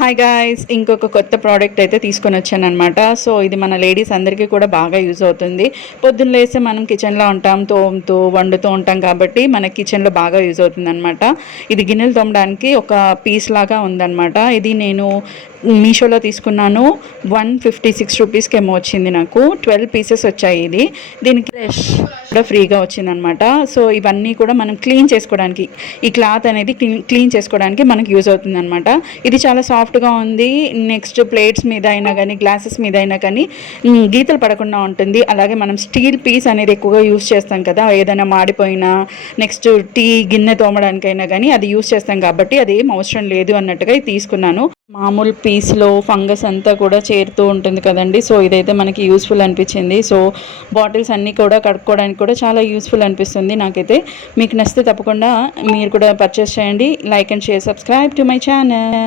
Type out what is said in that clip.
Hi guys, ఇంకొక కొత్త product అయితే తీసుకొని వచ్చానమాట. సో ఇది మన లేడీస్ అందరికీ కూడా బాగా యూజ్ అవుతుంది. పొద్దున్న లేస్తే మనం కిచెన్లో ఉంటాం, తోముతూ వండుతూ ఉంటాం కాబట్టి మన కిచెన్లో బాగా యూజ్ అవుతుంది అనమాట. ఇది గిన్నెలు తోమడానికి ఒక పీస్ లాగా ఉందన్నమాట. ఇది నేను మీషోలో తీసుకున్నాను. 156 రూపీస్కి ఏమో వచ్చింది. నాకు 12 పీసెస్ వచ్చాయి. దీనికి ఫ్రెష్ కూడా ఫ్రీగా వచ్చిందనమాట. సో ఇవన్నీ కూడా మనం క్లీన్ చేసుకోవడానికి, ఈ క్లాత్ అనేది క్లీన్ చేసుకోవడానికి మనకి యూజ్ అవుతుంది అనమాట. ఇది చాలా సాఫ్ట్గా ఉంది. నెక్స్ట్ ప్లేట్స్ మీద అయినా కానీ, గ్లాసెస్ మీద అయినా కానీ గీతలు పడకుండా ఉంటుంది. అలాగే మనం స్టీల్ పీస్ అనేది ఎక్కువగా యూజ్ చేస్తాం కదా, ఏదైనా మాడిపోయినా, నెక్స్ట్ టీ గిన్నె తోమడానికైనా కానీ అది యూజ్ చేస్తాం కాబట్టి అది ఏం అవసరం లేదు అన్నట్టుగా ఇది తీసుకున్నాను. మామూలు పీస్లో ఫంగస్ అంతా కూడా చేరుతూ ఉంటుంది కదండి. సో ఇదైతే మనకి యూస్ఫుల్ అనిపించింది. సో బాటిల్స్ అన్నీ కూడా కడుక్కోవడానికి కూడా చాలా యూస్ఫుల్ అనిపిస్తుంది నాకైతే. మీకు నచ్చితే తప్పకుండా మీరు కూడా పర్చేస్ చేయండి. Like and share, subscribe to my channel.